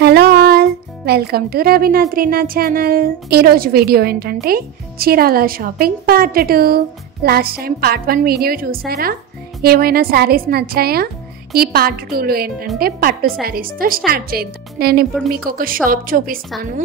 Hello all, welcome to Ravinath Reena channel. ఈరోజు video ఏంటంటే Chirala shopping part 2. Last time part 1 video చూసారా? ఏమైనా శారీస్ నచ్చాయా? ఈ పార్ట్ 2లో ఏంటంటే పట్టు శారీస్తో స్టార్ట్ చేద్దాం. నేను ఇప్పుడు మీకు ఒక షాప్ చూపిస్తాను.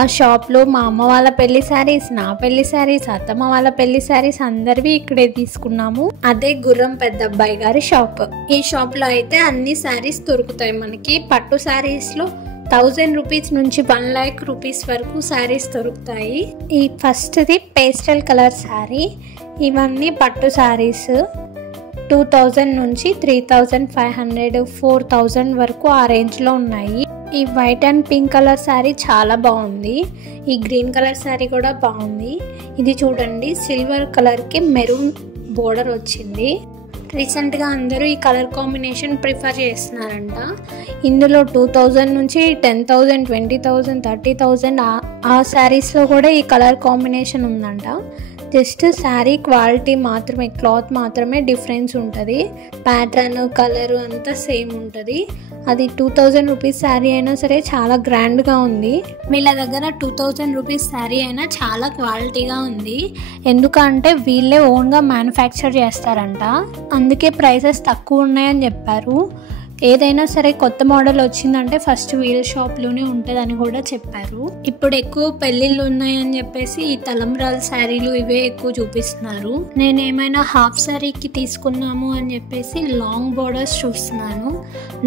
ఆ షాప్లో మా అమ్మ వాళ్ళ పెళ్లి శారీస్, నా పెళ్లి శారీస్, అత్తమ్మ వాళ్ళ పెళ్లి శారీస్ అందరివి ఇక్కడే తీసుకున్నాము. అదే గుర్రం పెద్ద అబ్బాయి గారి షాప్. ఈ షాప్లో అయితే అన్ని శారీస్ దొరుకుతాయి మనకి. పట్టు శారీస్లో 1000 రూపీస్ నుంచి 1 lakh రూపీస్ వరకు శారీస్ దొరుకుతాయి. ఈ ఫస్ట్ది పేస్టల్ కలర్ శారీ. ఇవన్నీ పట్టు శారీస్ 2000 నుంచి 3500, 4000 వరకు ఆ రేంజ్లో ఉన్నాయి. ఈ white and pink colour sari చాలా బాగుంది. ఈ గ్రీన్ కలర్ శారీ కూడా బాగుంది. ఇది చూడండి, సిల్వర్ కలర్కి మెరూన్ బోర్డర్ వచ్చింది. రీసెంట్గా అందరూ ఈ కలర్ కాంబినేషన్ ప్రిఫర్ చేస్తున్నారంట. ఇందులో 2000 నుంచి 10,000, 20,000, 30,000 ఆ శారీస్లో కూడా ఈ కలర్ కాంబినేషన్ ఉందంట. జస్ట్ శారీ క్వాలిటీ మాత్రమే, క్లాత్ మాత్రమే డిఫరెన్స్ ఉంటుంది. ప్యాటర్న్, కలర్ అంతా సేమ్ ఉంటుంది. అది 2000 రూపీస్ శారీ అయినా సరే చాలా గ్రాండ్గా ఉంది. వీళ్ళ దగ్గర 2000 రూపీస్ శారీ అయినా చాలా క్వాలిటీగా ఉంది. ఎందుకంటే వీళ్ళే ఓన్గా మ్యానుఫ్యాక్చర్ చేస్తారంట. అందుకే ప్రైసెస్ తక్కువ ఉన్నాయని చెప్పారు. ఏదైనా సరే కొత్త మోడల్ వచ్చిందంటే ఫస్ట్ వీళ్ళ షాప్లోనే ఉంటుందని కూడా చెప్పారు. ఇప్పుడు ఎక్కువ పెళ్ళిళ్ళు ఉన్నాయని చెప్పేసి ఈ తలంబ్రాల శారీలు ఇవే ఎక్కువ చూపిస్తున్నారు. నేను ఏమైనా హాఫ్ శారీకి తీసుకున్నాము అని చెప్పేసి లాంగ్ బోర్డర్స్ చూస్తున్నాను.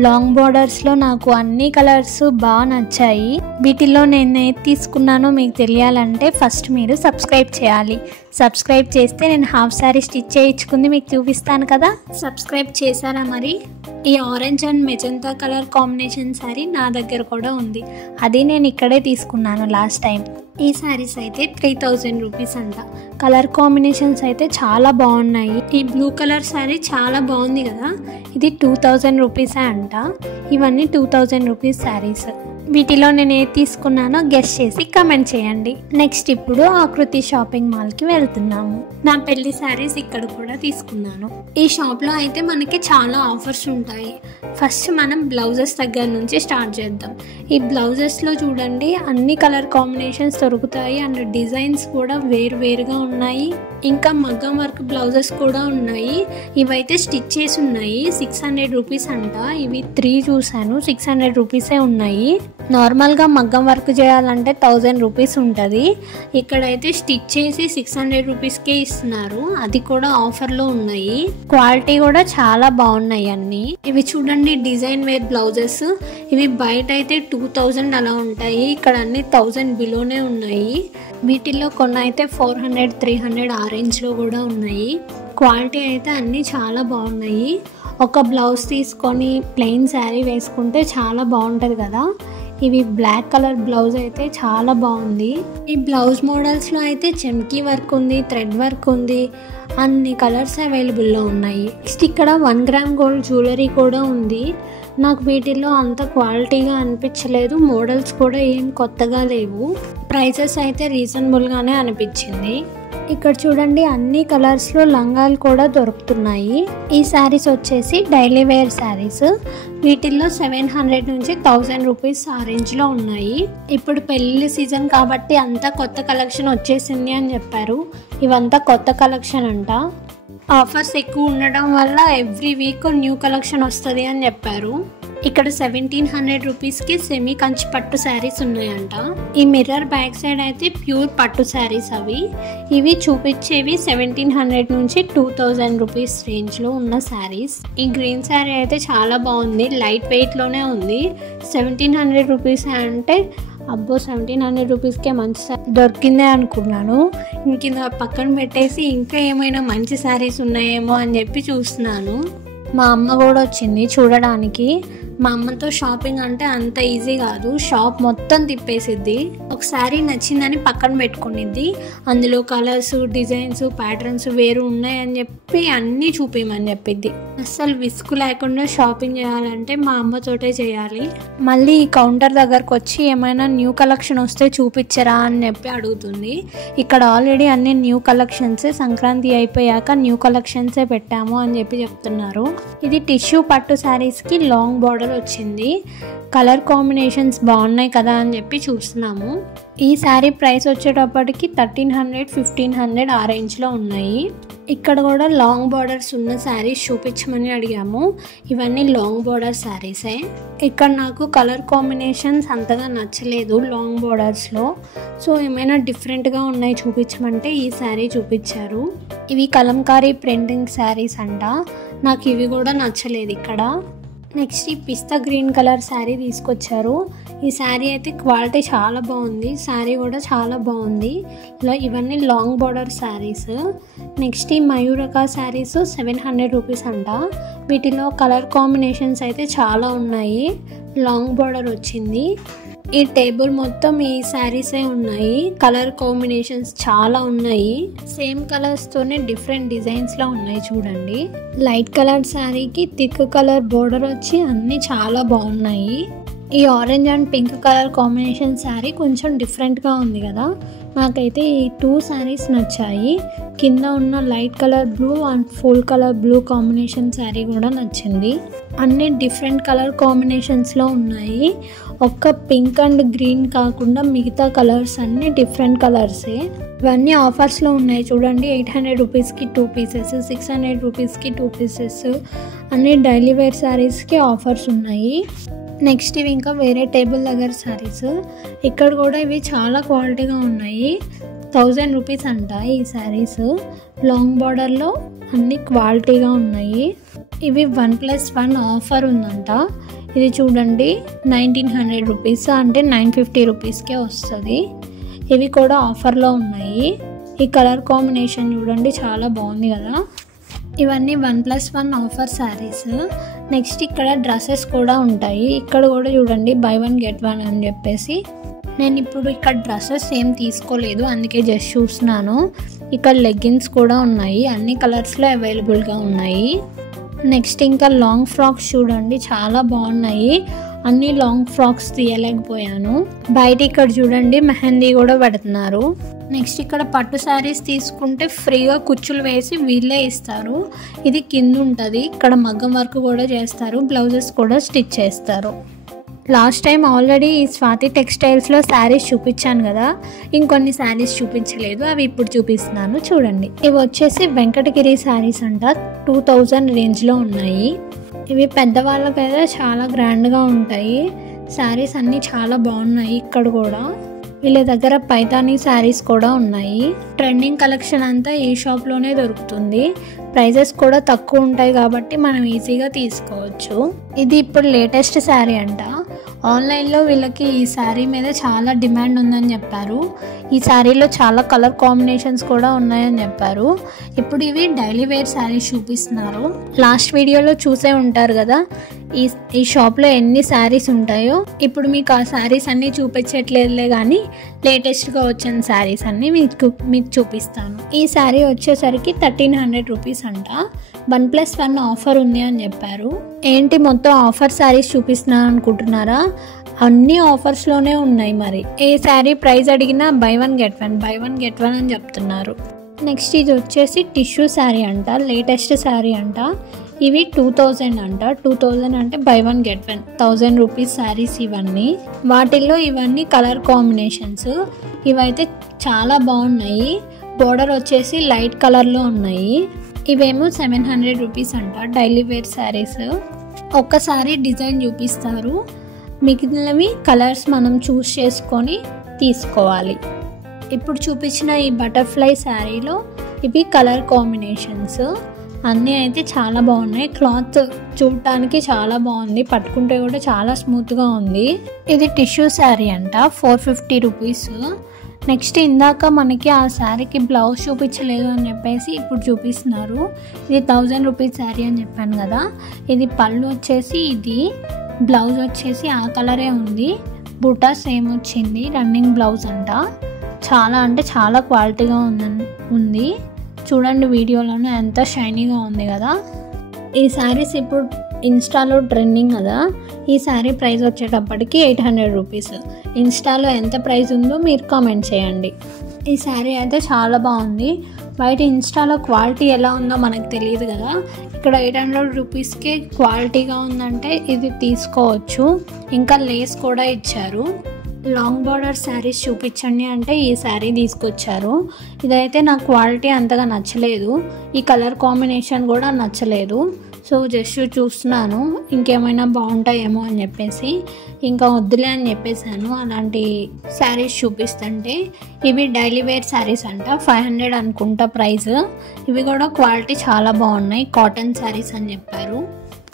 లాంగ్ బోర్డర్స్లో నాకు అన్ని కలర్స్ బాగా నచ్చాయి. వీటిల్లో నేను ఏది తీసుకున్నానో మీకు తెలియాలంటే ఫస్ట్ మీరు సబ్స్క్రైబ్ చేయాలి. సబ్స్క్రైబ్ చేస్తే నేను హాఫ్ శారీ స్టిచ్ చేయించుకుంది మీకు చూపిస్తాను కదా. సబ్స్క్రైబ్ చేశారా మరి? ఈ orange and magenta colour combination sari నా దగ్గర కూడా ఉంది. అది నేను ఇక్కడే తీసుకున్నాను లాస్ట్ టైం. ఈ శారీస్ అయితే 3000 రూపీస్ అంట. కలర్ కాంబినేషన్స్ అయితే చాలా బాగున్నాయి. ఈ బ్లూ కలర్ శారీ చాలా బాగుంది కదా. ఇది 2000 రూపీసే అంట. ఇవన్నీ 2000 రూపీస్ శారీస్. వీటిలో నేను ఏది తీసుకున్నానో గెస్ చేసి కమెంట్ చేయండి. నెక్స్ట్ ఇప్పుడు ఆకృతి షాపింగ్ మాల్కి వెళ్తున్నాము. నా పెళ్లి శారీస్ ఇక్కడ కూడా తీసుకున్నాను. ఈ షాప్లో అయితే మనకి చాలా ఆఫర్స్ ఉంటాయి. ఫస్ట్ మనం బ్లౌజెస్ దగ్గర నుంచి స్టార్ట్ చేద్దాం. ఈ బ్లౌజెస్లో చూడండి అన్ని కలర్ కాంబినేషన్స్ దొరుకుతాయి అండ్ డిజైన్స్ కూడా వేరుగా ఉన్నాయి. ఇంకా మగ్గం వర్క్ బ్లౌజెస్ కూడా ఉన్నాయి. ఇవైతే స్టిచ్ చేసి ఉన్నాయి. 600 రూపీస్ అంట. ఇవి 3 చూసాను, 600 రూపీసే ఉన్నాయి. నార్మల్గా మగ్గం వర్క్ చేయాలంటే 1000 రూపీస్ ఉంటుంది. ఇక్కడైతే స్టిచ్ చేసి 600 రూపీస్కే ఇస్తున్నారు. అది కూడా ఆఫర్లో ఉన్నాయి. క్వాలిటీ కూడా చాలా బాగున్నాయి అన్ని. ఇవి చూడండి డిజైన్ వేర్ బ్లౌజెస్. ఇవి బయట అయితే 2000 అలా ఉంటాయి. ఇక్కడ అన్ని 1000 బిలోనే ఉన్నాయి. వీటిల్లో కొన్ని అయితే 400, 300 ఆ రేంజ్లో కూడా ఉన్నాయి. క్వాలిటీ అయితే అన్నీ చాలా బాగున్నాయి. ఒక బ్లౌజ్ తీసుకొని ప్లెయిన్ శారీ వేసుకుంటే చాలా బాగుంటుంది కదా. ఇవి బ్లాక్ కలర్ బ్లౌజ్ అయితే చాలా బాగుంది. ఈ బ్లౌజ్ మోడల్స్లో అయితే చెమ్కీ వర్క్ ఉంది, థ్రెడ్ వర్క్ ఉంది, అన్ని కలర్స్ అవైలబుల్లో ఉన్నాయి. నెక్స్ట్ ఇక్కడ 1 గ్రామ్ గోల్డ్ జ్యువెలరీ కూడా ఉంది. నాకు వీటిల్లో అంత క్వాలిటీగా అనిపించలేదు. మోడల్స్ కూడా ఏం కొత్తగా లేవు. ప్రైసెస్ అయితే రీజనబుల్గానే అనిపించింది. ఇక్కడ చూడండి అన్ని కలర్స్లో లంగాలు కూడా దొరుకుతున్నాయి. ఈ శారీస్ వచ్చేసి డైలీ వేర్ శారీస్. వీటిల్లో 700 నుంచి 1000 రూపీస్ ఆ రేంజ్లో ఉన్నాయి. ఇప్పుడు పెళ్లి సీజన్ కాబట్టి అంతా కొత్త కలెక్షన్ వచ్చేసింది అని చెప్పారు. ఇవంతా కొత్త కలెక్షన్ అంట. ఆఫర్స్ ఎక్కువ ఉండడం వల్ల ఎవ్రీ వీక్ న్యూ కలెక్షన్ వస్తుంది అని చెప్పారు. ఇక్కడ 1700 రూపీస్కి సెమీ కంచి పట్టు శారీస్ ఉన్నాయంట. ఈ మిర్రర్ బ్యాక్ సైడ్ అయితే ప్యూర్ పట్టు శారీస్ అవి. ఇవి చూపించేవి 1700 నుంచి 2000 రూపీస్ రేంజ్లో ఉన్న శారీస్. ఈ గ్రీన్ శారీ అయితే చాలా బాగుంది. లైట్ వెయిట్లోనే ఉంది. 1700 రూపీస్ అంటే అబ్బో 1700 రూపీస్కే మంచి దొరికిందే అనుకున్నాను. ఇంక పక్కన పెట్టేసి ఇంకా ఏమైనా మంచి శారీస్ ఉన్నాయేమో అని చెప్పి చూస్తున్నాను. మా అమ్మ కూడా వచ్చింది చూడడానికి. మా అమ్మతో షాపింగ్ అంటే అంత ఈజీ కాదు. షాప్ మొత్తం తిప్పేసిద్ది. ఒక ఒక శారీ నచ్చిందని పక్కన పెట్టుకునిద్ది. అందులో కలర్స్, డిజైన్స్, ప్యాటర్న్స్ వేరు ఉన్నాయని చెప్పి అన్నీ చూపించమని చెప్పిద్ది. అస్సలు విసుగు లేకుండా షాపింగ్ చేయాలంటే మా అమ్మతోటే చేయాలి. మళ్ళీ ఈ కౌంటర్ దగ్గరకు వచ్చి ఏమైనా న్యూ కలెక్షన్ వస్తే చూపించరా అని చెప్పి అడుగుతుంది. ఇక్కడ ఆల్రెడీ అన్ని న్యూ కలెక్షన్స్ సంక్రాంతి అయిపోయాక న్యూ కలెక్షన్సే పెట్టాము అని చెప్పి చెప్తున్నారు. ఇది టిష్యూ పట్టు శారీస్కి లాంగ్ బార్డర్ వచ్చింది. కలర్ కాంబినేషన్స్ బాగున్నాయి కదా అని చెప్పి చూస్తున్నాము. ఈ శారీ ప్రైస్ వచ్చేటప్పటికి 1300, 1500 ఆ రేంజ్లో ఉన్నాయి. ఇక్కడ కూడా లాంగ్ బార్డర్స్ ఉన్న శారీస్ చూపించమని అడిగాము. ఇవన్నీ లాంగ్ బార్డర్ శారీసే. ఇక్కడ నాకు కలర్ కాంబినేషన్స్ అంతగా నచ్చలేదు లాంగ్ బార్డర్స్లో. సో ఏమైనా డిఫరెంట్గా ఉన్నాయి చూపించమంటే ఈ శారీ చూపించారు. ఇవి కలంకారీ ప్రింటింగ్ శారీస్ అంట. నాకు ఇవి కూడా నచ్చలేదు ఇక్కడ. నెక్స్ట్ ఈ పిస్తా గ్రీన్ కలర్ శారీ తీసుకొచ్చారు. ఈ శారీ అయితే క్వాలిటీ చాలా బాగుంది. శారీ కూడా చాలా బాగుంది. ఇవన్నీ లాంగ్ బార్డర్ శారీస్. నెక్స్ట్ ఈ మయూరక శారీస్ 700 రూపీస్ అంట. వీటిలో కలర్ కాంబినేషన్స్ అయితే చాలా ఉన్నాయి. లాంగ్ బార్డర్ వచ్చింది. ఈ టేబుల్ మొత్తం ఈ శారీసే ఉన్నాయి. కలర్ కాంబినేషన్స్ చాలా ఉన్నాయి. సేమ్ కలర్స్తోనే డిఫరెంట్ డిజైన్స్లో ఉన్నాయి చూడండి. లైట్ కలర్ శారీకి థిక్ కలర్ బోర్డర్ వచ్చి అన్నీ చాలా బాగున్నాయి. ఈ orange and pink colour combination sari కొంచెం డిఫరెంట్గా ఉంది కదా. నాకైతే ఈ 2 శారీస్ నచ్చాయి. కింద ఉన్న light colour blue and full colour blue combination sari కూడా నచ్చింది. అన్నీ డిఫరెంట్ కలర్ కాంబినేషన్స్లో ఉన్నాయి. ఒక్క పింక్ అండ్ గ్రీన్ కాకుండా మిగతా కలర్స్ అన్నీ డిఫరెంట్ కలర్సే. ఇవన్నీ ఆఫర్స్లో ఉన్నాయి చూడండి. 800 రూపీస్కి 2 పీసెస్, 600 రూపీస్కి 2 పీసెస్ అన్నీ డైలీ వేర్ శారీస్కి ఆఫర్స్ ఉన్నాయి. నెక్స్ట్ ఇవి ఇంకా వేరే టేబుల్ దగ్గర శారీస్. ఇక్కడ కూడా ఇవి చాలా క్వాలిటీగా ఉన్నాయి. 1000 రూపీస్ అంట ఈ శారీస్. లాంగ్ బార్డర్లో అన్ని క్వాలిటీగా ఉన్నాయి. ఇవి 1+1 ఆఫర్ ఉందంట. ఇది చూడండి 1900 రూపీస్ అంటే 950 రూపీస్కే వస్తుంది. ఇవి కూడా ఆఫర్లో ఉన్నాయి. ఈ కలర్ కాంబినేషన్ చూడండి చాలా బాగుంది కదా. ఇవన్నీ 1+1 ఆఫర్ శారీస్. నెక్స్ట్ ఇక్కడ డ్రెస్సెస్ కూడా ఉంటాయి. ఇక్కడ కూడా చూడండి buy 1 get 1 అని చెప్పేసి. నేను ఇప్పుడు ఇక్కడ డ్రెస్సెస్ ఏం తీసుకోలేదు, అందుకే జస్ట్ చూస్తున్నాను. ఇక్కడ లెగ్గిన్స్ కూడా ఉన్నాయి. అన్ని కలర్స్లో అవైలబుల్గా ఉన్నాయి. నెక్స్ట్ ఇంకా లాంగ్ ఫ్రాక్స్ చూడండి చాలా బాగున్నాయి. అన్ని లాంగ్ ఫ్రాక్స్ తీయలేకపోయాను. బయట ఇక్కడ చూడండి మెహందీ కూడా పెడుతున్నారు. నెక్స్ట్ ఇక్కడ పట్టు శారీస్ తీసుకుంటే ఫ్రీగా కుచ్చులు వేసి వీళ్ళే ఇస్తారు. ఇది కింద ఉంటుంది. ఇక్కడ మగ్గం వర్క్ కూడా చేస్తారు. బ్లౌజెస్ కూడా స్టిచ్ చేస్తారు. లాస్ట్ టైం ఆల్రెడీ ఈ స్వాతి టెక్స్టైల్స్లో శారీస్ చూపించాను కదా. ఇంకొన్ని శారీస్ చూపించలేదు, అవి ఇప్పుడు చూపిస్తున్నాను చూడండి. ఇవి వచ్చేసి వెంకటగిరి శారీస్ అంట. 2000 రేంజ్లో ఉన్నాయి. ఇవి పెద్దవాళ్ళకైతే చాలా గ్రాండ్గా ఉంటాయి. శారీస్ అన్నీ చాలా బాగున్నాయి. ఇక్కడ కూడా వీళ్ళ దగ్గర పైతానీ శారీస్ కూడా ఉన్నాయి. ట్రెండింగ్ కలెక్షన్ అంతా ఈ షాప్లోనే దొరుకుతుంది. ప్రైజెస్ కూడా తక్కువ ఉంటాయి కాబట్టి మనం ఈజీగా తీసుకోవచ్చు. ఇది ఇప్పుడు లేటెస్ట్ శారీ అంట. ఆన్లైన్లో వీళ్ళకి ఈ శారీ మీద చాలా డిమాండ్ ఉందని చెప్పారు. ఈ శారీలో చాలా కలర్ కాంబినేషన్స్ కూడా ఉన్నాయని చెప్పారు. ఇప్పుడు ఇవి డైలీ వేర్ శారీస్ చూపిస్తున్నారు. లాస్ట్ వీడియోలో చూసే ఉంటారు కదా ఈ షాప్లో ఎన్ని శారీస్ ఉంటాయో. ఇప్పుడు మీకు ఆ శారీస్ అన్నీ చూపించట్లేదులే కానీ లేటెస్ట్గా వచ్చిన శారీస్ అన్నీ మీకు చూపిస్తాను. ఈ శారీ వచ్చేసరికి 1300 రూపీస్ అంట. 1+1 ఆఫర్ ఉంది అని చెప్పారు. ఏంటి మొత్తం ఆఫర్ శారీస్ చూపిస్తున్నాను అనుకుంటున్నారా? అన్ని ఆఫర్స్లోనే ఉన్నాయి. మరి ఏ శారీ ప్రైస్ అడిగినా buy 1 get 1 అని చెప్తున్నారు. నెక్స్ట్ ఇది వచ్చేసి టిష్యూ శారీ అంట. లేటెస్ట్ శారీ అంట. ఇవి 2000 అంట. 2000 అంటే buy 1 get 1 1000 రూపీస్ శారీస్ ఇవన్నీ. వాటిల్లో ఇవన్నీ కలర్ కాంబినేషన్స్. ఇవైతే చాలా బాగున్నాయి. బోర్డర్ వచ్చేసి లైట్ కలర్లో ఉన్నాయి. ఇవేమో 700 రూపీస్ అంట డైలీ వేర్ శారీస్. ఒక్కసారి డిజైన్ చూపిస్తారు, మిగిలినవి కలర్స్ మనం చూస్ చేసుకొని తీసుకోవాలి. ఇప్పుడు చూపించిన ఈ బటర్ఫ్లై శారీలో ఇవి కలర్ కాంబినేషన్స్ అన్నీ అయితే చాలా బాగున్నాయి. క్లాత్ చూడటానికి చాలా బాగుంది, పట్టుకుంటే కూడా చాలా స్మూత్గా ఉంది. ఇది టిష్యూ శారీ అంట. 450 రూపీస్. నెక్స్ట్ ఇందాక మనకి ఆ శారీకి బ్లౌజ్ చూపించలేదు అని చెప్పేసి ఇప్పుడు చూపిస్తున్నారు. ఇది 1000 రూపీస్ శారీ అని చెప్పాను కదా. ఇది పళ్ళు వచ్చేసి ఇది, బ్లౌజ్ వచ్చేసి ఆ కలరే ఉంది. బూటా సేమ్ వచ్చింది, రన్నింగ్ బ్లౌజ్ అంట. చాలా అంటే చాలా క్వాలిటీగా ఉంది. చూడండి వీడియోలోనే ఎంత షైనీగా ఉంది కదా. ఈ శారీస్ ఇప్పుడు ఇన్స్టాలో ట్రెండింగ్ కదా. ఈ శారీ ప్రైస్ వచ్చేటప్పటికి 800 రూపీస్. ఇన్స్టాలో ఎంత ప్రైస్ ఉందో మీరు కామెంట్ చేయండి. ఈ శారీ అయితే చాలా బాగుంది. బయట ఇన్స్టాలో క్వాలిటీ ఎలా ఉందో మనకు తెలియదు కదా. ఇక్కడ 800 రూపీస్కే క్వాలిటీగా ఉందంటే ఇది తీసుకోవచ్చు. ఇంకా లేస్ కూడా ఇచ్చారు. లాంగ్ బార్డర్ శారీస్ చూపించండి అంటే ఈ శారీ తీసుకొచ్చారు. ఇదైతే నాకు క్వాలిటీ అంతగా నచ్చలేదు. ఈ కలర్ కాంబినేషన్ కూడా నచ్చలేదు. సో జస్ట్ చూస్తున్నాను ఇంకేమైనా బాగుంటాయేమో అని చెప్పేసి ఇంకా వద్దులే అని చెప్పేసాను. అలాంటి శారీస్ చూపిస్తుంటే ఇవి డైలీ వేర్ శారీస్ అంట, 500 అనుకుంటా ప్రైస్. ఇవి కూడా క్వాలిటీ చాలా బాగున్నాయి, కాటన్ శారీస్ అని చెప్పారు.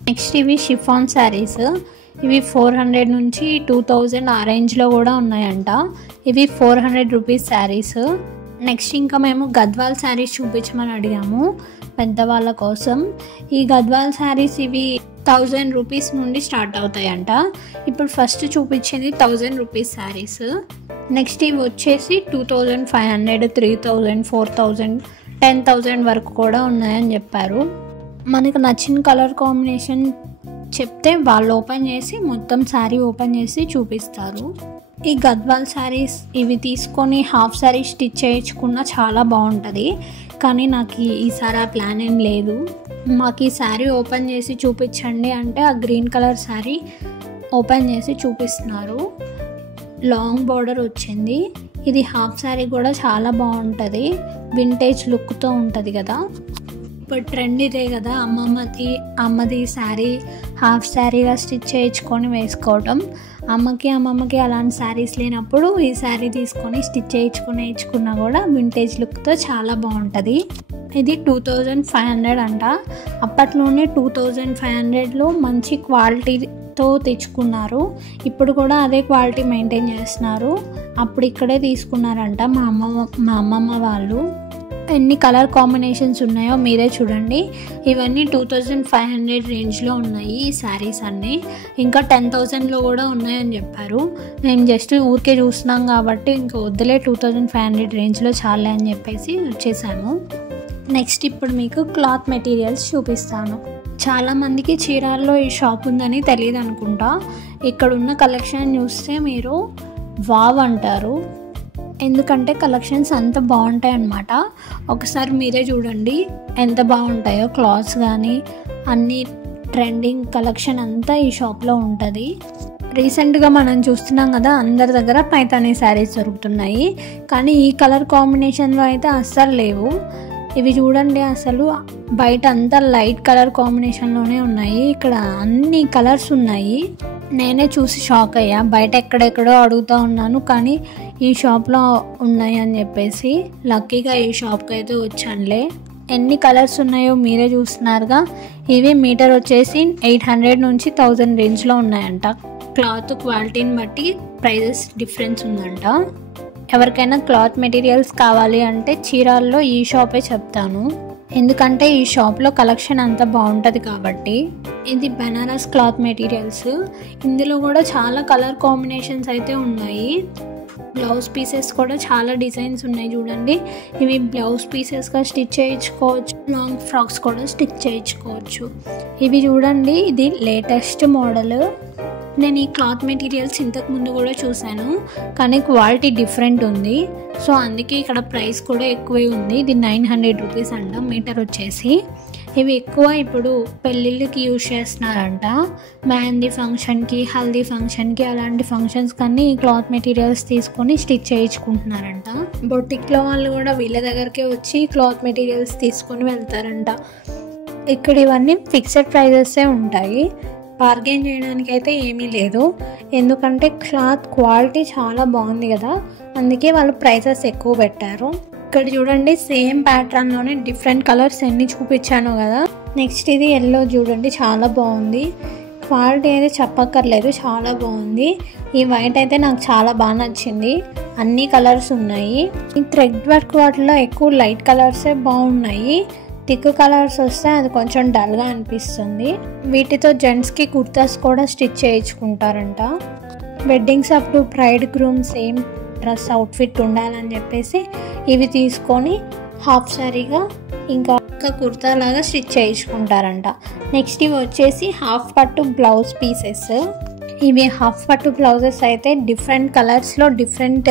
నెక్స్ట్ ఇవి షిఫాన్ శారీస్. ఇవి 400 నుంచి 2000 ఆ రేంజ్లో కూడా ఉన్నాయంట. ఇవి 400 రూపీస్ శారీస్. నెక్స్ట్ ఇంకా మేము గద్వాల్ శారీస్ చూపించమని అడిగాము పెద్దవాళ్ళ కోసం. ఈ గద్వాల్ శారీస్ ఇవి 1000 రూపీస్ నుండి స్టార్ట్ అవుతాయంట. ఇప్పుడు ఫస్ట్ చూపించింది 1000 రూపీస్ శారీస్. నెక్స్ట్ ఇవి వచ్చేసి 2500, 3000, 4000, 10,000 వరకు కూడా ఉన్నాయని చెప్పారు. మనకు నచ్చిన కలర్ కాంబినేషన్ చెప్తే వాళ్ళు ఓపెన్ చేసి మొత్తం శారీ ఓపెన్ చేసి చూపిస్తారు. ఈ గద్వాల్ శారీస్ ఇవి తీసుకొని హాఫ్ శారీ స్టిచ్ చేయించుకున్న చాలా బాగుంటుంది. కానీ నాకు ఈసారి ఆ ప్లాన్ ఏం లేదు. మాకు ఈ శారీ ఓపెన్ చేసి చూపించండి అంటే ఆ గ్రీన్ కలర్ శారీ ఓపెన్ చేసి చూపిస్తున్నారు. లాంగ్ బార్డర్ వచ్చింది. ఇది హాఫ్ శారీ కూడా చాలా బాగుంటుంది, వింటేజ్ లుక్తో ఉంటుంది కదా. ఇప్పుడు ట్రెండ్ ఇదే కదా, అమ్మది శారీ హాఫ్ శారీగా స్టిచ్ చేయించుకొని వేసుకోవటం. అమ్మమ్మకి అలాంటి శారీస్ లేనప్పుడు ఈ శారీ తీసుకొని స్టిచ్ వేయించుకున్నా కూడా వింటేజ్ లుక్తో చాలా బాగుంటుంది. ఇది 2500 అంట. అప్పట్లోనే 2500లో మంచి క్వాలిటీతో తెచ్చుకున్నారు. ఇప్పుడు కూడా అదే క్వాలిటీ మెయింటైన్ చేస్తున్నారు. అప్పుడు ఇక్కడే తీసుకున్నారంట మా అమ్మమ్మ వాళ్ళు. ఎన్ని కలర్ కాంబినేషన్స్ ఉన్నాయో మీరే చూడండి. ఇవన్నీ 2500 రేంజ్లో ఉన్నాయి ఈ శారీస్ అన్నీ. ఇంకా 10,000లో కూడా ఉన్నాయని చెప్పారు. మేము జస్ట్ ఊరికే చూస్తున్నాం కాబట్టి ఇంకా వద్దులే 2500 రేంజ్లో చాలే అని చెప్పేసి వచ్చేసాము. నెక్స్ట్ ఇప్పుడు మీకు క్లాత్ మెటీరియల్స్ చూపిస్తాను. చాలామందికి చీరాల్లో ఈ షాప్ ఉందని తెలియదు అనుకుంటా. ఇక్కడ ఉన్న కలెక్షన్ చూస్తే మీరు వావ్ అంటారు. ఎందుకంటే కలెక్షన్స్ అంత బాగుంటాయి అన్నమాట. ఒకసారి మీరే చూడండి ఎంత బాగుంటాయో. క్లాత్స్ కానీ అన్ని ట్రెండింగ్ కలెక్షన్ అంతా ఈ షాప్లో ఉంటుంది. రీసెంట్గా మనం చూస్తున్నాం కదా, అందరి దగ్గర పైతానీ శారీస్ దొరుకుతున్నాయి. కానీ ఈ కలర్ కాంబినేషన్లో అయితే అస్సలు లేవు. ఇవి చూడండి, అసలు బయట అంతా లైట్ కలర్ కాంబినేషన్లోనే ఉన్నాయి. ఇక్కడ అన్ని కలర్స్ ఉన్నాయి. నేనే చూసి షాక్ అయ్యా. బయట ఎక్కడెక్కడో అడుగుతూ ఉన్నాను కానీ ఈ షాప్లో ఉన్నాయి అని చెప్పేసి లక్కీగా ఈ షాప్కి అయితే వచ్చానులే. ఎన్ని కలర్స్ ఉన్నాయో మీరే చూస్తున్నారుగా. ఇవి మీటర్ వచ్చేసి 800 నుంచి 1000 రేంజ్లో ఉన్నాయంట. క్లాత్ క్వాలిటీని బట్టి ప్రైజెస్ డిఫరెన్స్ ఉందంట. ఎవరికైనా క్లాత్ మెటీరియల్స్ కావాలి అంటే చీరాల్లో ఈ షాపే చెప్తాను. ఎందుకంటే ఈ షాప్లో కలెక్షన్ అంతా బాగుంటుంది కాబట్టి. ఇది బనారస్ క్లాత్ మెటీరియల్స్. ఇందులో కూడా చాలా కలర్ కాంబినేషన్స్ అయితే ఉన్నాయి. బ్లౌజ్ పీసెస్ కూడా చాలా డిజైన్స్ ఉన్నాయి చూడండి. ఇవి బ్లౌజ్ పీసెస్గా స్టిచ్ చేయించుకోవచ్చు, లాంగ్ ఫ్రాక్స్ కూడా స్టిచ్ చేయించుకోవచ్చు. ఇవి చూడండి, ఇది లేటెస్ట్ మోడల్. నేను ఈ క్లాత్ మెటీరియల్స్ ఇంతకుముందు కూడా చూశాను కానీ క్వాలిటీ డిఫరెంట్ ఉంది. సో అందుకే ఇక్కడ ప్రైస్ కూడా ఎక్కువే ఉంది. ఇది 900 రూపీస్ అంట మీటర్ వచ్చేసి. ఇవి ఎక్కువ ఇప్పుడు పెళ్ళిళ్ళకి యూజ్ చేస్తున్నారంట. మెహందీ ఫంక్షన్కి, హల్దీ ఫంక్షన్కి, అలాంటి ఫంక్షన్స్ కానీ ఈ క్లాత్ మెటీరియల్స్ తీసుకొని స్టిచ్ చేయించుకుంటున్నారంట. బొటిక్లో వాళ్ళు కూడా వీళ్ళ దగ్గరకే వచ్చి క్లాత్ మెటీరియల్స్ తీసుకొని వెళ్తారంట. ఇక్కడ ఇవన్నీ ఫిక్స్డ్ ప్రైజెసే ఉంటాయి. బార్గెన్ చేయడానికి అయితే ఏమీ లేదు. ఎందుకంటే క్లాత్ క్వాలిటీ చాలా బాగుంది కదా, అందుకే వాళ్ళు ప్రైసెస్ ఎక్కువ పెట్టారు. ఇక్కడ చూడండి, సేమ్ ప్యాటర్న్లోనే డిఫరెంట్ కలర్స్ ఎన్ని చూపించాను కదా. నెక్స్ట్ ఇది ఎల్లో చూడండి, చాలా బాగుంది. క్వాలిటీ అయితే చెప్పక్కర్లేదు, చాలా బాగుంది. ఈ వైట్ అయితే నాకు చాలా బాగా నచ్చింది. అన్ని కలర్స్ ఉన్నాయి. ఈ థ్రెడ్ వర్క్ వాటిలో ఎక్కువ లైట్ కలర్సే బాగున్నాయి. థిక్ కలర్స్ వస్తే అది కొంచెం డల్గా అనిపిస్తుంది. వీటితో జెంట్స్కి కుర్తాస్ కూడా స్టిచ్ చేయించుకుంటారంట. వెడ్డింగ్స్ అప్పుడు braid groom same dress outfit ఉండాలని చెప్పేసి ఇవి తీసుకొని హాఫ్ సారీగా ఇంకా కుర్తా లాగా స్టిచ్ చేయించుకుంటారంట. నెక్స్ట్ ఇవి వచ్చేసి హాఫ్ పట్టు బ్లౌజ్ పీసెస్. ఇవి హాఫ్ పట్టు బ్లౌజెస్ అయితే డిఫరెంట్ కలర్స్లో డిఫరెంట్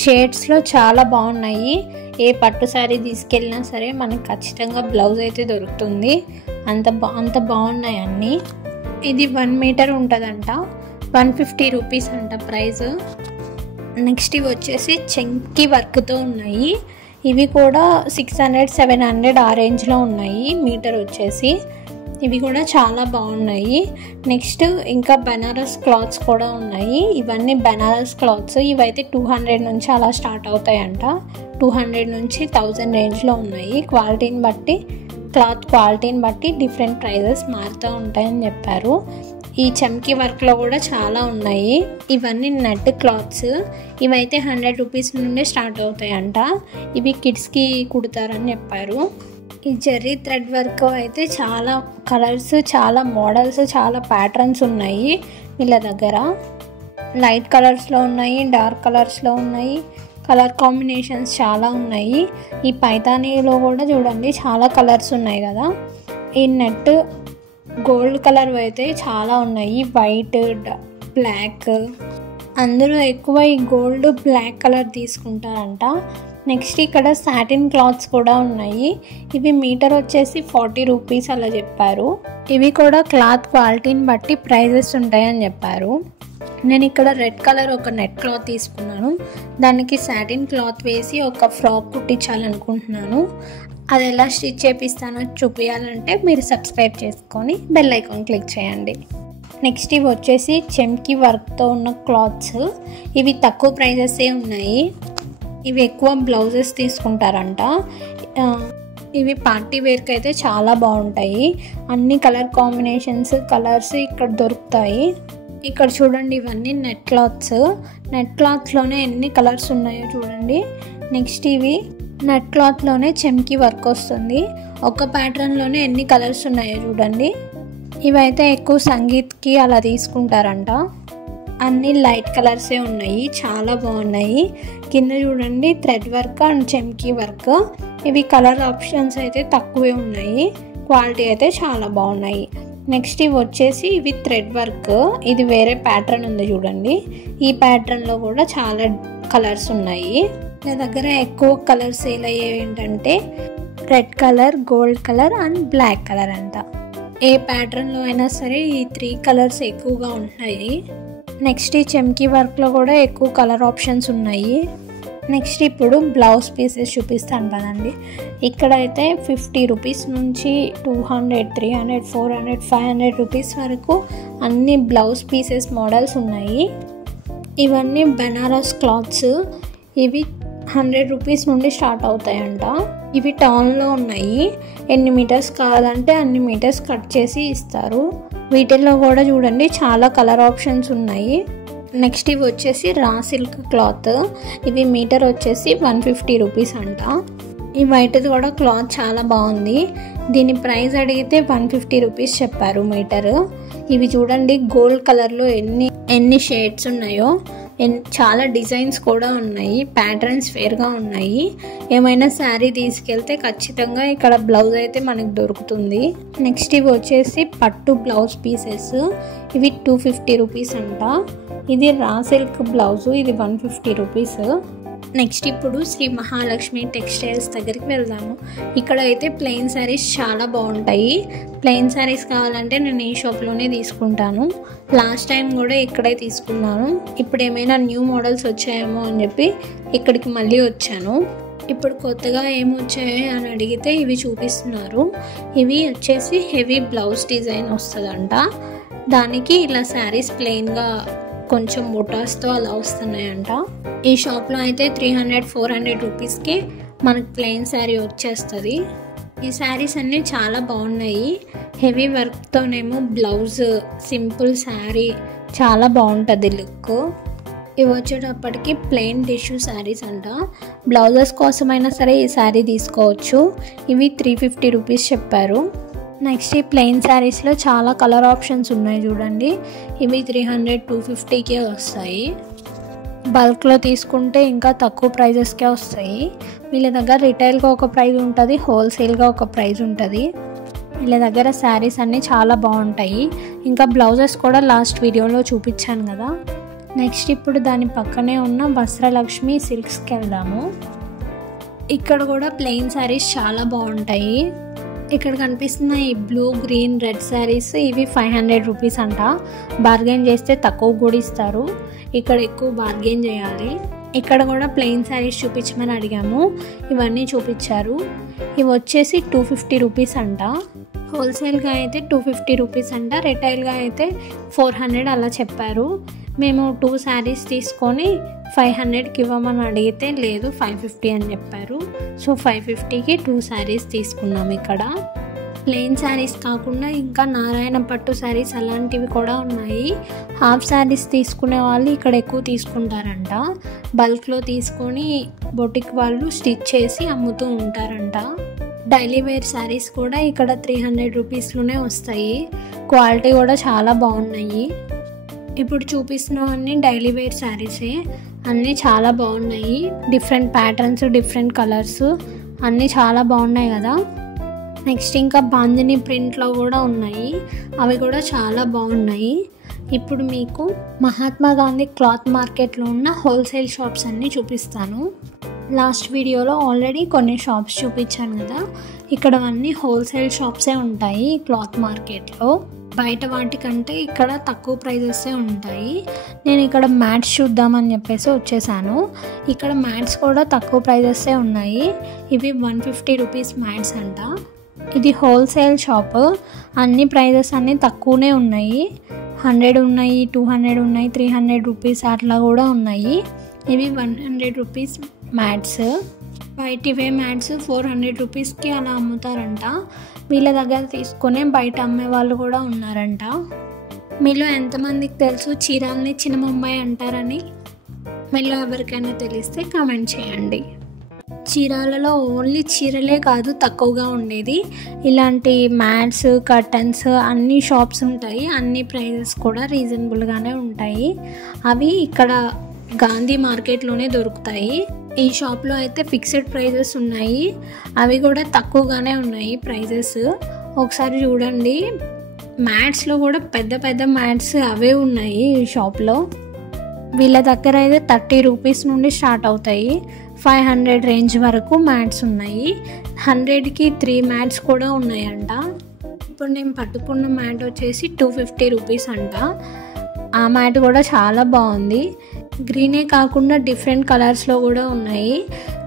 షేడ్స్లో చాలా బాగున్నాయి. ఏ పట్టు శారీ తీసుకెళ్ళినా సరే మనకు ఖచ్చితంగా బ్లౌజ్ అయితే దొరుకుతుంది. అంత బాగున్నాయి అన్నీ. ఇది 1 మీటర్ ఉంటుందంట, 150 రూపీస్ అంట ప్రైస్. నెక్స్ట్ ఇవి వచ్చేసి చెంకి వర్క్తో ఉన్నాయి. ఇవి కూడా 600-700 ఆ రేంజ్లో ఉన్నాయి మీటర్ వచ్చేసి. ఇవి కూడా చాలా బాగున్నాయి. నెక్స్ట్ ఇంకా బనారస్ క్లాత్స్ కూడా ఉన్నాయి. ఇవన్నీ బనారస్ క్లాత్స్. ఇవైతే 200 నుంచి అలా స్టార్ట్ అవుతాయంట. 200 నుంచి 1000 రేంజ్లో ఉన్నాయి. క్వాలిటీని బట్టి, క్లాత్ క్వాలిటీని బట్టి డిఫరెంట్ ప్రైజెస్ మారుతూ ఉంటాయని చెప్పారు. ఈ చమ్కీ వర్క్లో కూడా చాలా ఉన్నాయి. ఇవన్నీ నెట్ క్లాత్స్. ఇవైతే 100 రూపీస్ నుండే స్టార్ట్ అవుతాయంట. ఇవి కిడ్స్కి కుడతారని చెప్పారు. ఈ జెర్రీ థ్రెడ్ వర్క్ అయితే చాలా కలర్స్, చాలా మోడల్స్, చాలా ప్యాటర్న్స్ ఉన్నాయి వీళ్ళ దగ్గర. లైట్ కలర్స్లో ఉన్నాయి, డార్క్ కలర్స్లో ఉన్నాయి, కలర్ కాంబినేషన్స్ చాలా ఉన్నాయి. ఈ పైతానీలో కూడా చూడండి చాలా కలర్స్ ఉన్నాయి కదా. ఈ నెట్ గోల్డ్ కలర్ అయితే చాలా ఉన్నాయి, వైట్, బ్లాక్. అందరూ ఎక్కువ ఈ గోల్డ్ బ్లాక్ కలర్ తీసుకుంటారంట. నెక్స్ట్ ఇక్కడ సాటిన్ క్లాత్స్ కూడా ఉన్నాయి. ఇవి మీటర్ వచ్చేసి 40 రూపీస్ అలా చెప్పారు. ఇవి కూడా క్లాత్ క్వాలిటీని బట్టి ప్రైజెస్ ఉంటాయని చెప్పారు. నేను ఇక్కడ రెడ్ కలర్ ఒక నెట్ క్లాత్ తీసుకున్నాను. దానికి సాటిన్ క్లాత్ వేసి ఒక ఫ్రాక్ కుట్టించాలనుకుంటున్నాను. అది ఎలా స్టిచ్ చేపిస్తానో చూపించాలంటే మీరు సబ్స్క్రైబ్ చేసుకొని బెల్ ఐకాన్ క్లిక్ చేయండి. నెక్స్ట్ ఇవి వచ్చేసి చెమ్కీ వర్క్తో ఉన్న క్లాత్స్. ఇవి తక్కువ ప్రైజెసే ఉన్నాయి. ఇవి ఎక్కువ బ్లౌజెస్ తీసుకుంటారంట. ఇవి పార్టీ వేర్కి అయితే చాలా బాగుంటాయి. అన్ని కలర్ కాంబినేషన్స్, కలర్స్ ఇక్కడ దొరుకుతాయి. ఇక్కడ చూడండి ఇవన్నీ నెట్ క్లాత్స్. నెట్ క్లాత్లోనే ఎన్ని కలర్స్ ఉన్నాయో చూడండి. నెక్స్ట్ ఇవి నెట్ క్లాత్లోనే చెమ్కీ వర్క్ వస్తుంది. ఒక ప్యాటర్న్లోనే ఎన్ని కలర్స్ ఉన్నాయో చూడండి. ఇవైతే ఎక్కువ సంగీత్కి అలా తీసుకుంటారంట. అన్ని లైట్ కలర్సే ఉన్నాయి, చాలా బాగున్నాయి. కింద చూడండి థ్రెడ్ వర్క్ అండ్ చెమ్కీ వర్క్. ఇవి కలర్ ఆప్షన్స్ అయితే తక్కువే ఉన్నాయి, క్వాలిటీ అయితే చాలా బాగున్నాయి. నెక్స్ట్ ఇవి వచ్చేసి ఇవి థ్రెడ్ వర్క్. ఇది వేరే ప్యాటర్న్ ఉంది చూడండి. ఈ ప్యాటర్న్లో కూడా చాలా కలర్స్ ఉన్నాయి. నా దగ్గర ఎక్కువ కలర్స్ సేల్ అయ్యేవి ఏంటంటే red colour, gold colour and black colour అంట. ఏ ప్యాటర్న్లో అయినా సరే ఈ 3 కలర్స్ ఎక్కువగా ఉంటున్నాయి. నెక్స్ట్ ఈ చెమ్కీ వర్క్లో కూడా ఎక్కువ కలర్ ఆప్షన్స్ ఉన్నాయి. నెక్స్ట్ ఇప్పుడు బ్లౌజ్ పీసెస్ చూపిస్తాను కదండి. ఇక్కడైతే 50 రూపీస్ నుంచి 200, 300, 400, 500 రూపీస్ వరకు అన్ని బ్లౌజ్ పీసెస్ మోడల్స్ ఉన్నాయి. ఇవన్నీ బనారస్ క్లాత్స్. ఇవి 100 రూపీస్ నుండి స్టార్ట్ అవుతాయంట. ఇవి టౌన్లో ఉన్నాయి. ఎన్ని మీటర్స్ కావాలంటే అన్ని మీటర్స్ కట్ చేసి ఇస్తారు. వీటిల్లో కూడా చూడండి చాలా కలర్ ఆప్షన్స్ ఉన్నాయి. నెక్స్ట్ ఇవి వచ్చేసి రా సిల్క్ క్లాత్. ఇవి మీటర్ వచ్చేసి 150 రూపీస్ అంట. ఈ వైట్ది కూడా క్లాత్ చాలా బాగుంది. దీని ప్రైస్ అడిగితే 150 రూపీస్ చెప్పారు మీటర్. ఇవి చూడండి గోల్డ్ కలర్లో ఎన్ని షేడ్స్ ఉన్నాయో. చాలా డిజైన్స్ కూడా ఉన్నాయి, ప్యాటర్న్స్ ఫేర్గా ఉన్నాయి. ఏమైనా శారీ తీసుకెళ్తే ఖచ్చితంగా ఇక్కడ బ్లౌజ్ అయితే మనకు దొరుకుతుంది. నెక్స్ట్ ఇవి వచ్చేసి పట్టు బ్లౌజ్ పీసెస్. ఇవి 250 రూపీస్ అంట. ఇది రా సిల్క్ బ్లౌజు. ఇది 150 రూపీస్. నెక్స్ట్ ఇప్పుడు శ్రీ మహాలక్ష్మి టెక్స్టైల్స్ దగ్గరికి వెళ్దాము. ఇక్కడ అయితే ప్లెయిన్ శారీస్ చాలా బాగుంటాయి. ప్లెయిన్ శారీస్ కావాలంటే నేను ఈ షాప్లోనే తీసుకుంటాను. లాస్ట్ టైం కూడా ఇక్కడే తీసుకున్నాను. ఇప్పుడు ఏమైనా న్యూ మోడల్స్ వచ్చాయేమో అని చెప్పి ఇక్కడికి మళ్ళీ వచ్చాను. ఇప్పుడు కొత్తగా ఏమొచ్చాయి అని అడిగితే ఇవి చూపిస్తున్నారు. ఇవి వచ్చేసి హెవీ బ్లౌజ్ డిజైన్ వస్తుందంట. దానికి ఇలా శారీస్ ప్లెయిన్గా కొంచెం బుటాస్తో అలా వస్తున్నాయంట. ఈ షాప్లో అయితే 300-400 రూపీస్కి మనకు ప్లెయిన్ శారీ వచ్చేస్తుంది. ఈ శారీస్ అన్నీ చాలా బాగున్నాయి. హెవీ వర్క్తోనేమో బ్లౌజ్, సింపుల్ శారీ చాలా బాగుంటుంది లుక్. ఇవి వచ్చేటప్పటికి ప్లెయిన్ టిష్యూ శారీస్ అంట. బ్లౌజెస్ కోసమైనా సరే ఈ శారీ తీసుకోవచ్చు. ఇవి 350 రూపీస్ చెప్పారు. నెక్స్ట్ ఈ ప్లెయిన్ శారీస్లో చాలా కలర్ ఆప్షన్స్ ఉన్నాయి చూడండి. ఇవి 300-250కే వస్తాయి. బల్క్లో తీసుకుంటే ఇంకా తక్కువ ప్రైజెస్కే వస్తాయి. వీళ్ళ దగ్గర రిటైల్గా ఒక ప్రైస్ ఉంటుంది, హోల్సేల్గా ఒక ప్రైస్ ఉంటుంది. వీళ్ళ దగ్గర శారీస్ అన్నీ చాలా బాగుంటాయి. ఇంకా బ్లౌజెస్ కూడా లాస్ట్ వీడియోలో చూపించాను కదా. నెక్స్ట్ ఇప్పుడు దాని పక్కనే ఉన్న వస్త్రలక్ష్మి సిల్క్స్కి వెళ్దాము. ఇక్కడ కూడా ప్లెయిన్ శారీస్ చాలా బాగుంటాయి. ఇక్కడ కనిపిస్తున్న ఈ బ్లూ, గ్రీన్, రెడ్ శారీస్ ఇవి 500 రూపీస్ అంట. బార్గెన్ చేస్తే తక్కువ కూడా ఇస్తారు. ఇక్కడ ఎక్కువ బార్గెన్ చేయాలి. ఇక్కడ కూడా ప్లెయిన్ శారీస్ చూపించమని అడిగాము, ఇవన్నీ చూపించారు. ఇవి వచ్చేసి 250 రూపీస్ అంట. హోల్సేల్గా అయితే 250 రూపీస్ అంట, రిటైల్గా అయితే 400 అలా చెప్పారు. మేము 2 శారీస్ తీసుకొని 500కి ఇవ్వమని అడిగితే లేదు 550 అని చెప్పారు. సో 550కి 2 శారీస్ తీసుకున్నాం. ఇక్కడ ప్లెయిన్ శారీస్ కాకుండా ఇంకా నారాయణ పట్టు శారీస్ అలాంటివి కూడా ఉన్నాయి. హాఫ్ శారీస్ తీసుకునే వాళ్ళు ఇక్కడ ఎక్కువ తీసుకుంటారంట. బల్క్లో తీసుకొని బొటిక్ వాళ్ళు స్టిచ్ చేసి అమ్ముతూ ఉంటారంట. డైలీ వేర్ శారీస్ కూడా ఇక్కడ 300 రూపీస్లోనే వస్తాయి. క్వాలిటీ కూడా చాలా బాగున్నాయి. ఇప్పుడు చూపిస్తున్నవన్నీ డైలీ వేర్ శారీసే, అన్నీ చాలా బాగున్నాయి. డిఫరెంట్ ప్యాటర్న్స్, డిఫరెంట్ కలర్స్ అన్నీ చాలా బాగున్నాయి కదా. నెక్స్ట్ ఇంకా బాందిని ప్రింట్లో కూడా ఉన్నాయి, అవి కూడా చాలా బాగున్నాయి. ఇప్పుడు మీకు మహాత్మా గాంధీ క్లాత్ మార్కెట్లో ఉన్న హోల్సేల్ షాప్స్ అన్నీ చూపిస్తాను. లాస్ట్ వీడియోలో ఆల్రెడీ కొన్ని షాప్స్ చూపించాను కదా. ఇక్కడ అన్నీ హోల్సేల్ షాప్సే ఉంటాయి క్లాత్ మార్కెట్లో. బయట వాటికంటే ఇక్కడ తక్కువ ప్రైజెసే ఉంటాయి. నేను ఇక్కడ మ్యాట్స్ చూద్దామని చెప్పేసి వచ్చేసాను. ఇక్కడ మ్యాట్స్ కూడా తక్కువ ప్రైజెసే ఉన్నాయి. ఇవి 150 రూపీస్ మ్యాట్స్ అంట. ఇది హోల్సేల్ షాప్. అన్ని ప్రైజెస్ అన్నీ తక్కువనే ఉన్నాయి. 100 ఉన్నాయి, 200 ఉన్నాయి, 300 రూపీస్ అట్లా కూడా ఉన్నాయి. ఇవి 100 రూపీస్ మ్యాట్స్. బయట ఇవే మ్యాట్స్ 400 రూపీస్కి అలా అమ్ముతారంట. వీళ్ళ దగ్గర తీసుకునే బయట అమ్మే వాళ్ళు కూడా ఉన్నారంట. మీలో ఎంతమందికి తెలుసు చీరాలని చిన్న ముంబై అంటారని? మీలో ఎవరికైనా తెలిస్తే కామెంట్ చేయండి. చీరాలలో ఓన్లీ చీరలే కాదు తక్కువగా ఉండేది, ఇలాంటి మ్యాట్స్, కర్టన్స్ అన్ని షాప్స్ ఉంటాయి. అన్ని ప్రైజెస్ కూడా రీజనబుల్గానే ఉంటాయి. అవి ఇక్కడ గాంధీ మార్కెట్లోనే దొరుకుతాయి. ఈ షాప్లో అయితే ఫిక్స్డ్ ప్రైజెస్ ఉన్నాయి, అవి కూడా తక్కువగానే ఉన్నాయి ప్రైజెస్. ఒకసారి చూడండి, మ్యాట్స్లో కూడా పెద్ద పెద్ద మ్యాట్స్ అవే ఉన్నాయి ఈ షాప్లో. వీళ్ళ దగ్గర అయితే 30 రూపీస్ నుండి స్టార్ట్ అవుతాయి. 500 రేంజ్ వరకు మ్యాట్స్ ఉన్నాయి. 100కి 3 మ్యాట్స్ కూడా ఉన్నాయంట. ఇప్పుడు నేను పట్టుకున్న మ్యాట్ వచ్చేసి 250 రూపీస్ అంట. ఆ మ్యాట్ కూడా చాలా బాగుంది. గ్రీనే కాకుండా డిఫరెంట్ కలర్స్లో కూడా ఉన్నాయి.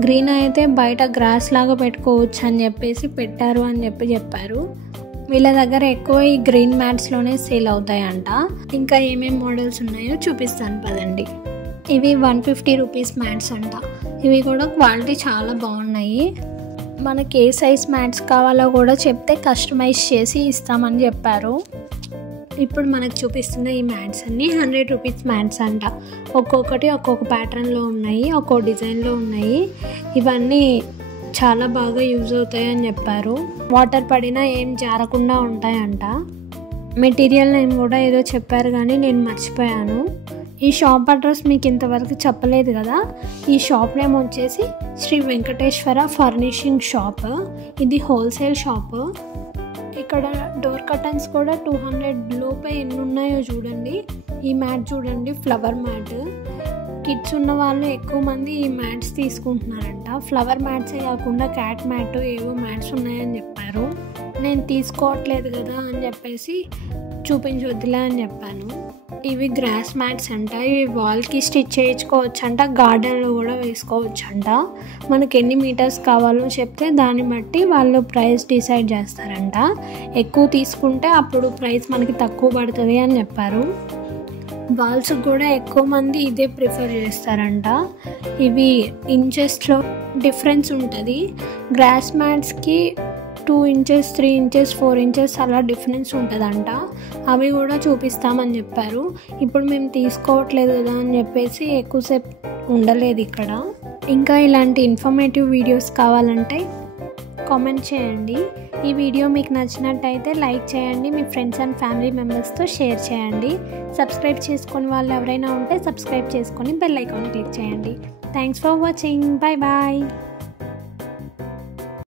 గ్రీన్ అయితే బయట గ్రాస్ లాగా పెట్టుకోవచ్చు అని చెప్పేసి పెట్టారు అని చెప్పారు. వీళ్ళ దగ్గర ఎక్కువ ఈ గ్రీన్ మ్యాట్స్లోనే సేల్ అవుతాయంట. ఇంకా ఏమేమి మోడల్స్ ఉన్నాయో చూపిస్తాను పదండి. ఇవి 150 రూపీస్ మ్యాట్స్ అంట. ఇవి కూడా క్వాలిటీ చాలా బాగున్నాయి. మనకి ఏ సైజ్ మ్యాట్స్ కావాలో కూడా చెప్తే కస్టమైజ్ చేసి ఇస్తామని చెప్పారు. ఇప్పుడు మనకు చూపిస్తున్న ఈ మ్యాట్స్ అన్నీ 100 రూపీస్ మ్యాట్స్ అంట. ఒక్కొక్కటి ఒక్కొక్క ప్యాటర్న్లో ఉన్నాయి, ఒక్కో డిజైన్లో ఉన్నాయి. ఇవన్నీ చాలా బాగా యూజ్ అవుతాయి అని చెప్పారు. వాటర్ పడినా ఏం జారకుండా ఉంటాయంట. మెటీరియల్ నేమ్ కూడా ఏదో చెప్పారు కానీ నేను మర్చిపోయాను. ఈ షాప్ అడ్రస్ మీకు ఇంతవరకు చెప్పలేదు కదా. ఈ షాప్ నేమ్ వచ్చేసి శ్రీ వెంకటేశ్వర ఫర్నిషింగ్ షాప్. ఇది హోల్సేల్ షాప్. ఇక్కడ డోర్ కర్టన్స్ కూడా 200 లోపే ఎన్ని ఉన్నాయో చూడండి. ఈ మ్యాట్ చూడండి, ఫ్లవర్ మ్యాట్. కిడ్స్ ఉన్న వాళ్ళు ఎక్కువ మంది ఈ మ్యాట్స్ తీసుకుంటున్నారంట. ఫ్లవర్ మ్యాట్సే కాకుండా క్యాట్ మ్యాట్ ఏవో మ్యాట్స్ ఉన్నాయని చెప్పారు. నేను తీసుకోవట్లేదు కదా అని చెప్పేసి చూపించొద్దులే అని చెప్పాను. ఇవి గ్రాస్ మ్యాట్స్ అంట. ఇవి వాల్కి స్టిచ్ చేయించుకోవచ్చు అంట, గార్డెన్లో కూడా వేసుకోవచ్చు అంట. మనకి ఎన్ని మీటర్స్ కావాలో చెప్తే దాన్ని బట్టి వాళ్ళు ప్రైస్ డిసైడ్ చేస్తారంట. ఎక్కువ తీసుకుంటే అప్పుడు ప్రైస్ మనకి తక్కువ పడుతుంది అని చెప్పారు. వాల్స్ కూడా ఎక్కువ మంది ఇదే ప్రిఫర్ చేస్తారంట. ఇవి ఇంచెస్లో డిఫరెన్స్ ఉంటుంది. గ్రాస్ మ్యాట్స్కి 2 ఇంచెస్, 3 ఇంచెస్, 4 ఇంచెస్ అలా డిఫరెన్స్ ఉంటుందంట. అవి కూడా చూపిస్తామని చెప్పారు. ఇప్పుడు మేము తీసుకోవట్లేదు కదా అని చెప్పేసి ఎక్కువసేపు ఉండలేదు ఇక్కడ. ఇంకా ఇలాంటి ఇన్ఫర్మేటివ్ వీడియోస్ కావాలంటే కామెంట్ చేయండి. ఈ వీడియో మీకు నచ్చినట్టయితే లైక్ చేయండి, మీ ఫ్రెండ్స్ అండ్ ఫ్యామిలీ మెంబర్స్తో షేర్ చేయండి. సబ్స్క్రైబ్ చేసుకొని వాళ్ళు ఎవరైనా ఉంటే సబ్స్క్రైబ్ చేసుకొని బెల్ ఐకాన్ క్లిక్ చేయండి. Thanks for watching. Bye bye.